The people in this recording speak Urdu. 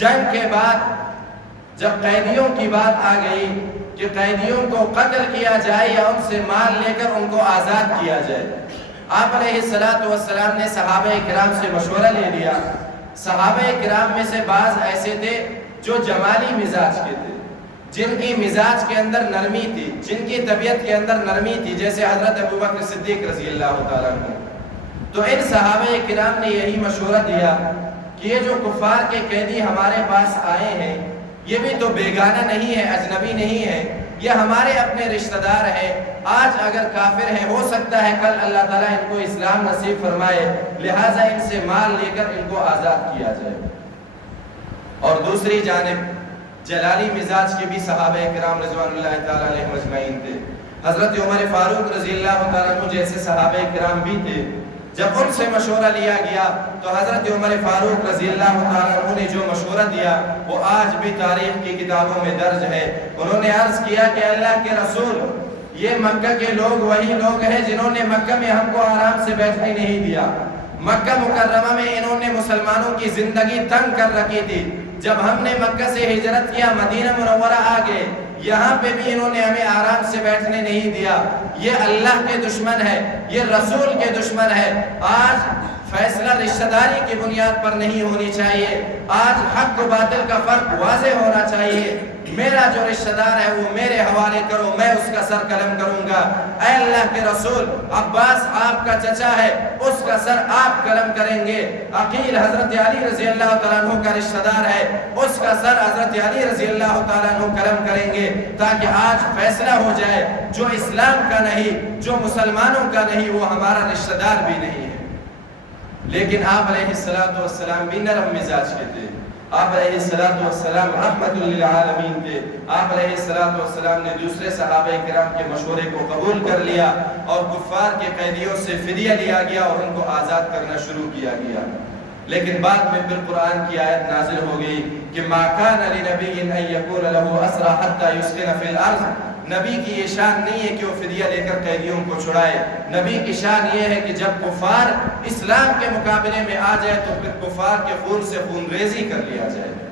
جنگ کے بعد جب قیدیوں کی بات آ گئی کہ قیدیوں کو قتل کیا جائے یا ان سے مال لے کر ان کو آزاد کیا جائے، آپ علیہ السلام نے صحابہ کرام سے مشورہ لے لیا۔ صحابہ کرام میں سے بعض ایسے تھے جو جمالی مزاج کے تھے، جن کی مزاج کے اندر نرمی تھی، جن کی طبیعت کے اندر نرمی تھی، جیسے حضرت ابوبکر صدیق رضی اللہ تعالیٰ عنہ۔ تو ان صحابہ کرام نے یہی مشورہ دیا کہ یہ جو کفار کے قیدی ہمارے پاس آئے ہیں، یہ بھی تو بیگانہ نہیں ہے، اجنبی نہیں ہے، یہ ہمارے اپنے رشتہ دار ہیں۔ آج اگر کافر ہیں، ہو سکتا ہے کل اللہ تعالیٰ ان کو اسلام نصیب فرمائے، لہٰذا ان سے مال لے کر ان کو آزاد کیا جائے۔ اور دوسری جانب جلالی مزاج کے بھی صحابہ کرام رضوان اللہ تعالیٰ علیہ مجمعین تھے۔ حضرت عمر فاروق رضی اللہ تعالیٰ عنہ جیسے صحابہ کرام بھی تھے۔ جب ان سے مشورہ لیا گیا تو حضرت عمر فاروق رضی اللہ تعالیٰ عنہ نے جو مشورہ دیا وہ آج بھی تاریخ کی کتابوں میں درج ہے۔ انہوں نے عرض کیا کہ اللہ کے رسول، یہ مکہ کے لوگ وہی لوگ ہیں جنہوں نے مکہ میں ہم کو آرام سے بیٹھنے نہیں دیا۔ مکہ مکرمہ میں انہوں نے مسلمانوں کی زندگی تنگ کر رکھی تھی۔ جب ہم نے مکہ سے ہجرت کیا، مدینہ منورہ آ گئے، یہاں پہ بھی انہوں نے ہمیں آرام سے بیٹھنے نہیں دیا۔ یہ اللہ کے دشمن ہے، یہ رسول کے دشمن ہے۔ آج فیصلہ رشتہ داری کی بنیاد پر نہیں ہونی چاہیے، آج حق و باطل کا فرق واضح ہونا چاہیے۔ میرا جو رشتہ دار ہے وہ میرے حوالے کرو، میں اس کا سر قلم کروں گا۔ اے اللہ کے رسول، عباس آپ کا چچا ہے، اس کا سر آپ قلم کریں گے۔ عقیل حضرت علی رضی اللہ تعالیٰ عنہ کا رشتہ دار ہے، اس کا سر حضرت علی رضی اللہ تعالیٰ عنہ قلم کریں گے، تاکہ آج فیصلہ ہو جائے جو اسلام کا نہیں، جو مسلمانوں کا نہیں، وہ ہمارا رشتہ دار بھی نہیں ہے۔ لیکن آپ علیہ السلام بھی نرم مزاج کے تھے۔ آپ علیہ السلام رحمت للعالمین تھے۔ آپ علیہ السلام نے دوسرے صحابہ کرام کے مشورے کو قبول کر لیا اور کفار کے قیدیوں سے فدیہ لیا گیا اور ان کو آزاد کرنا شروع کیا گیا۔ لیکن بعد میں پھر قرآن کی آیت نازل ہو گئی کہ ما کان لنبی ان یکون له اسری حتی یسکن فی الارض۔ نبی کی یہ شان نہیں ہے کہ وہ فدیہ لے کر قیدیوں کو چھڑائے۔ نبی کی شان یہ ہے کہ جب کفار اسلام کے مقابلے میں آ جائے تو پھر کفار کے خون سے خون ریزی کر لیا جائے۔